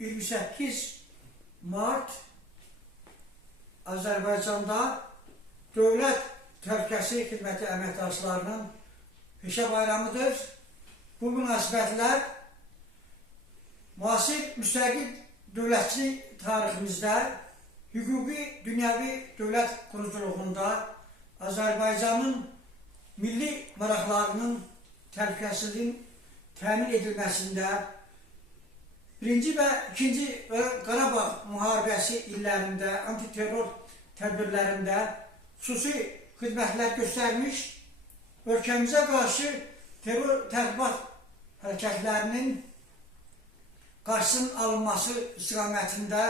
28 Mart Azərbaycanda Dövlət Təhlükəsizlik Xidməti əməkdaşlarının peşə bayramıdır. Bu münasibətlə müasir müstəqil dövlətçilik tariximizdə hüquqi dünyəvi dövlət quruculuğunda Azərbaycanın milli maraqlarının təhlükəsizliyin təmin edilməsində birinci və ikinci Qarabağ müharibəsi illərində antiterror tədbirlərində xüsusi xidmətlər göstərmiş, ölkəmizə qarşı terror təxribat hərəkətlərinin qarşısının alınması istiqamətində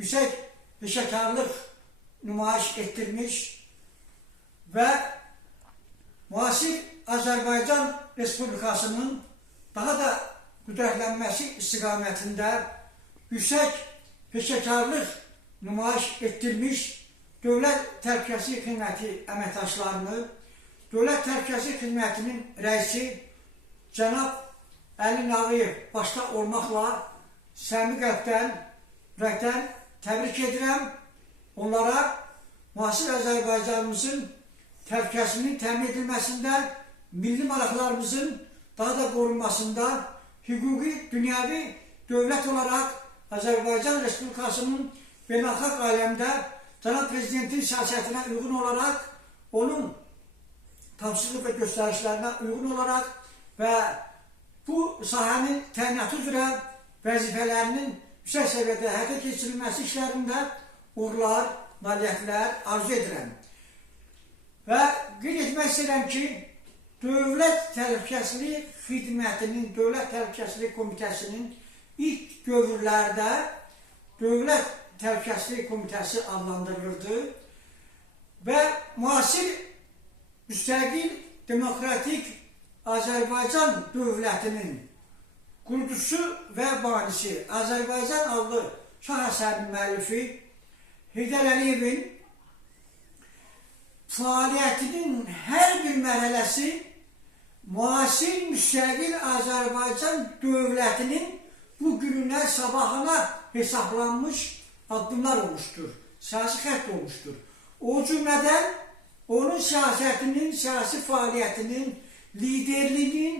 yüksək peşəkarlıq nümayiş etdirmiş və müasir Azərbaycan Respublikasının daha da qüdrətlənməsi istiqamətində yüksək peşəkarlıq nümayiş etdirmiş Dövlət Təhlükəsizlik Xidməti əməkdaşlarını, Dövlət Təhlükəsizlik Xidmətinin rəisi cənab Əli Nağıyev başda olmaqla səmimi qəlbdən təbrik edirəm. Onlara müasir Azərbaycanımızın təhlükəsizliyinin təmin edilməsində, milli maraqlarımızın daha da qorunmasında hüquqi dünyəvi dövlət olaraq Azərbaycan Respublikasının beynəlxalq aləmdə Cənab Prezidentin siyasətinə uyğun olaraq, onun tapşırıq və göstərişlərinə uyğun olaraq və bu sahənin təminatı üzrə vəzifələrinin yüksək səviyyədə həyata keçirilməsi işlərində uğurlar, nailiyyətlər arzu edirəm. Və qeyd etmək istəyirəm ki, Dövlət Təhlükəsizlik Xidmətinin, Dövlət Təhlükəsizlik Komitəsinin ilk dövrlərdə Dövlət Təhlükəsizlik Komitəsi adlandırılırdı və müasir müstəqil demokratik Azərbaycan dövlətinin qurucusu və banisi Azərbaycan adlı şah əsərinin müəllifi Heydər Əliyevin fəaliyyətinin hər bir mərhələsi müasir müstəqil Azərbaycan dövlətinin bu gününə, sabahına hesablanmış addımlar olmuşdur, siyasi xətt olmuşdur. O cümlədən onun siyasətinin, siyasi fəaliyyətinin, liderliyinin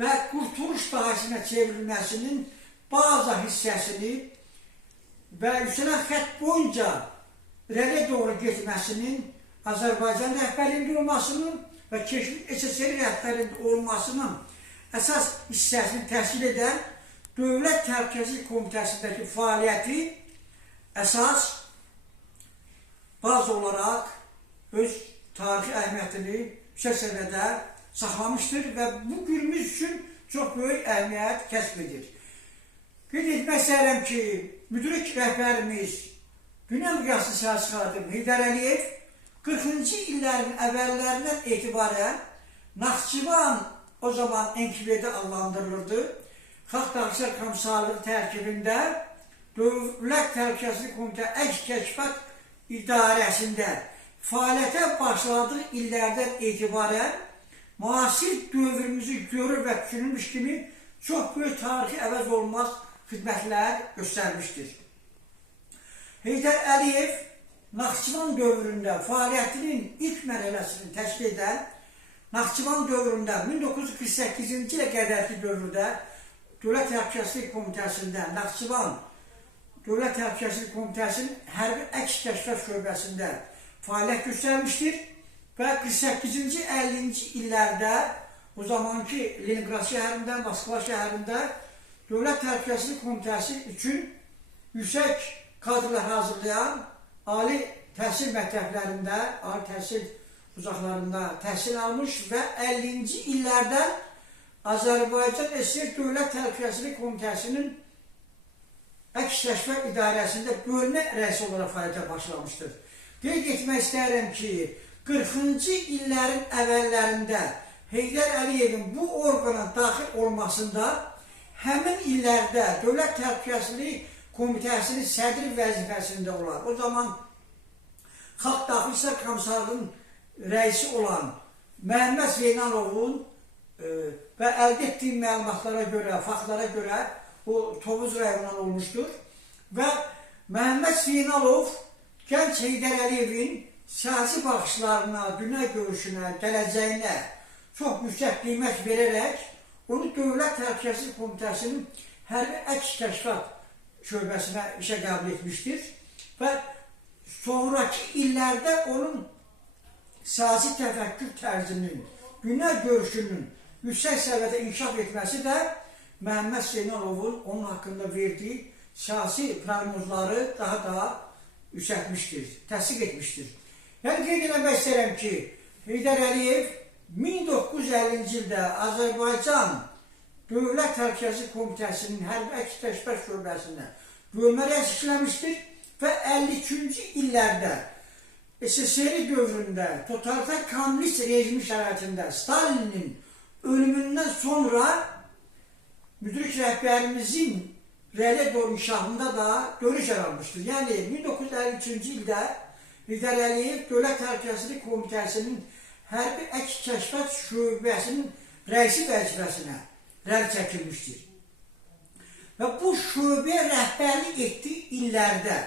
və qurtuluş dahisinə çevrilməsinin bazı hissəsini və yüksələn xətt boyunca irəliyə doğru getməsinin Azərbaycan rəhbərliyində olmasının və keçmiş SSR rəhbərliyində olmasının əsas hissəsini təşkil edən Dövlət Təhlükəsizlik Komitəsindəki fəaliyyəti əsas bazı olaraq öz tarixi əhəmiyyətini yüksək səviyyədə saxlamışdır və bu günümüz üçün çox böyük əhəmiyyət kəsb edir. Qeyd etmək istəyirəm ki, müdrik rəhbərimiz, dünya miqyaslı siyasi xadim Heydər Əliyev 40-cı illərin əvvəllərindən etibarən Naxçıvan o zaman NKVD adlandırılırdı. Xalq Daxilsər Komissarlığı tərkibində Dövlət Təhlükəsizlik Komitə Əks Kəşfiyyat İdarəsində fəaliyyətə başladığı illərdən etibarən müasir dövrümüzü görür və düşünülmüş kimi çox böyük tarixi əvəz olmaz xidmətlər göstərmişdir. Heydər Əliyev Naxçıvan dövründə fəaliyyətinin ilk mərhələsini təşkil edən Naxçıvan dövründə 1948-ci ilə qədərki dövrdə Dövlət Təhlükəsizlik Komitəsində Naxçıvan Dövlət Təhlükəsizlik Komitəsinin hərbi əks kəşfiyyat şöbəsində fəaliyyət göstərmişdir və 48-ci 50-ci illərdə o zamanki Leningrad şəhərində, Moskva şəhərində Dövlət Təhlükəsizlik Komitəsi üçün yüksək kadrlar hazırlayan ali təhsil məktəblərində, ali təhsil uzaqlarında təhsil almış və 50-ci illərdən Azərbaycan SSR Dövlət Təhlükəsizlik Komitəsinin Əks Kəşfiyyat İdarəsində bölmə rəisi olaraq fəaliyyətə başlamışdır. Qeyd etmək istəyirəm ki, 40-cı illərin əvvəllərində Heydər Əliyevin bu orqana daxil olmasında həmin illərdə Dövlət Təhlükəsizlik Komitəsinin sədri vəzifəsində olan, o zaman Xalq Daxilsər Komissarlığının rəisi olan Məhəmməd Zeynalovun və əldə etdiyim məlumatlara görə, faktlara görə o Tovuz rayonundan olmuştur. Ve Mehmet Zeynalov Gənc Heydər Əliyevin siyasi baxışlarına, dünya görüşünə, gələcəyinə çox yüksək qiymət verərək onu Dövlət Təhlükəsizlik Komitəsinin hərbi əks kəşfiyyat şöbəsinə işə qəbul etmişdir. Və sonraki illərdə onun siyasi təfəkkür tərzinin, dünya görüşünün yüksək səviyyədə inkişaf etməsi də Məhəmməd Zeynalovun onun haqqında verdiyi siyasi proqnozları daha yüksəltmişdir, təsdiq etmişdir. Yəni qeyd etmək istəyirəm ki, Heydər Əliyev 1950-ci ildə Azərbaycan Dövlət Təhlükəsizlik Komitəsinin hərbi əks kəşfiyyat şöbəsinə bölmə rəis işləmişdir və 53-cü illərdə SSR dövründə totalitar kommunist rejimi şəraitində Stalinin ölümündən sonra müdrik rəhbərimizin realitet inkişafında da görüş yaranmışdır. Yəni 1953-cü ildə Heydər Əliyev Dövlət Təhlükəsizlik Komitəsinin hərbi əks kəşfiyyat şöbəsinin rəisi vəzifəsinə rədd çəkilmişdir. Və bu şöbəyə rəhbərlik etdiyi illərdə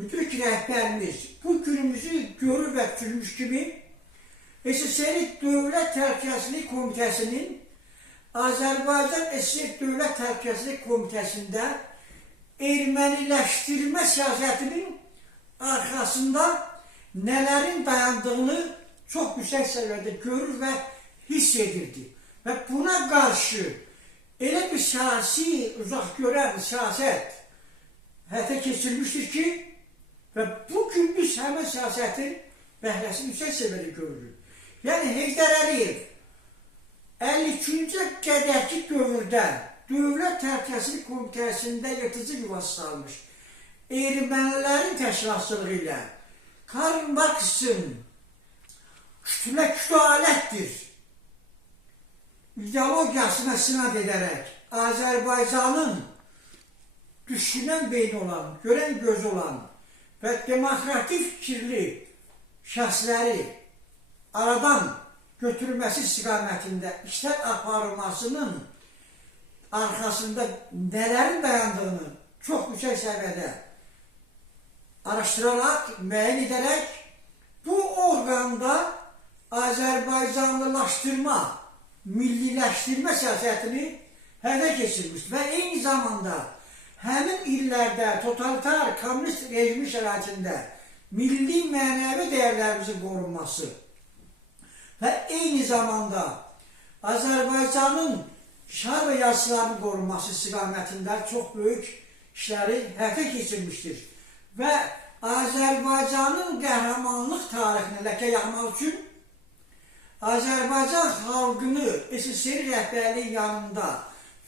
müdrik rəhbərimiz bu günümüzü görür və düşünmüş kimi SSR Dövlət Təhlükəsizlik Komitəsinin Azərbaycan SSR Dövlət Təhlükəsizlik Komitəsində erməniləşdirmə siyasətinin arxasında nələrin dayandığını çox yüksək səviyyədə görür və hiss edirdi. Və buna qarşı elə bir siyasi, uzaq görən siyasət həyata keçirilmişdir ki, və bugün biz həmin siyasətin bəhrəsini yüksək səviyyədə görürük. Yəni Heydər Əliyev 53-cü qədərki dövrdə Dövlət Təhlükəsizlik Komitəsində yırtıcı yuvası salmış ermənilərin təşkilatçılığı ilə Karl Marxın kütlə alətdir ideologiyasına sinad edərək Azərbaycanın düşünən beyni olan, görən gözü olan və demokratik fikirli şəxsləri aradan götürülməsi istiqamətində işlər aparılmasının arxasında nələrin dayandığını çox yüksək səviyyədə araşdıraraq, müəyyən edərək bu orqanda Azərbaycanlılaşdırma, milliləşdirmə siyasətini həyata keçirmişdir və eyni zamanda həmin illərdə totalitar kommunist rejimi şəraitində milli mənəvi dəyərlərimizin qorunması və eyni zamanda Azərbaycanın şiar və yazılarının qorunması istiqamətində çox böyük işləri həyata keçirmişdir. Və Azərbaycanın qəhrəmanlıq tarixini ləkə yaxmaq üçün Azərbaycan xalqını SSR rəhbərliyi yanında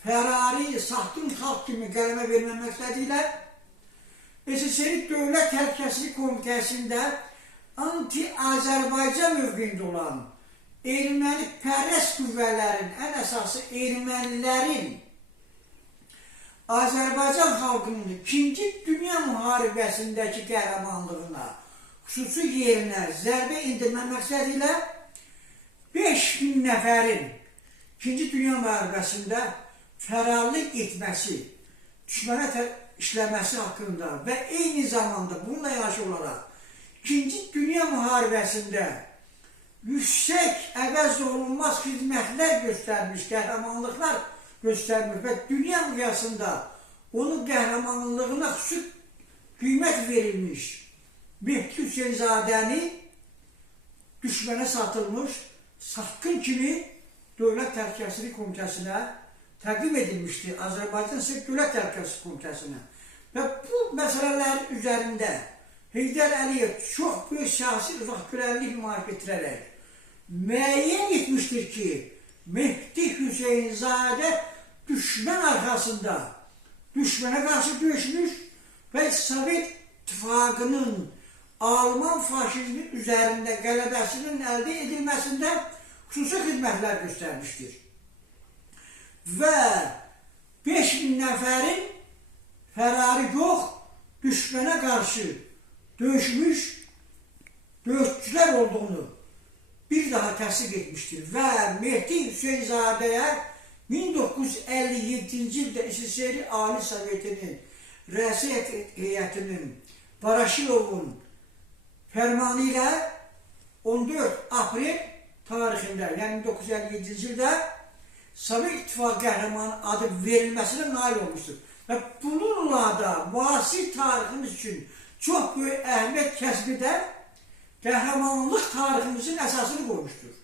fərari, saxtın xalq kimi qələmə vermək məqsədilə SSR Dövlət Təhlükəsizlik Komitəsində anti-Azərbaycan mövqeyində olan erməni pərəst qüvvələrin, ən əsası ermənilərin Azərbaycan xalqının 2-ci Dünya Müharibəsindəki qəhrəmanlığına, xüsusi yerinə zərbə indirmə məqsədilə 5000 nəfərin 2-ci Dünya Müharibəsində fərarlıq etməsi, düşmənə işləməsi haqqında və eyni zamanda bununla yanaşı olaraq 2-ci Dünya Müharibəsində yüksək, əvəz olunmaz xidmətlər göstərmiş, qəhrəmanlıqlar göstərmiş və dünya miqyasında onun qəhrəmanlığına xüsusi qiymət verilmiş Mehdi Hüseynzadəni düşmənə satılmış satqın kimi Dövlət Təhlükəsizlik Komitəsinə təqdim edilmişdir, Azərbaycan Dövlət Təhlükəsizlik Komitəsinə. Və bu məsələlər üzərində Heydər Əliyev çox böyük siyasi uzaqgörənlik nümayiş etdirərək müəyyən etmişdir ki, Mehdi Hüseynzadə düşmən arxasında düşmənə qarşı döyüşmüş və Sovet İttifaqının Alman faşizmi üzərində qələbəsinin əldə edilməsində xüsusi xidmətlər göstərmişdir. Və 5000 nəfərin fərari yox, düşmənə qarşı döyüşmüş döyüşçülər olduğunu bir daha təsdiq etmişdir və Mehdi Hüseynzadəyə 1957-ci ildə SSR Ali Sovetinin rəisi heyətinin Baraşilovun fərmanı ilə 14 aprel tarixində, yəni 1957-ci ildə Sovet İttifaqı qəhrəmanı adı verilməsinə nail olmuşdur. Və bununla da müasir tariximiz üçün çox böyük əhəmiyyət kəsb edən qəhrəmanlıq tariximizin əsasını qoymuşdur.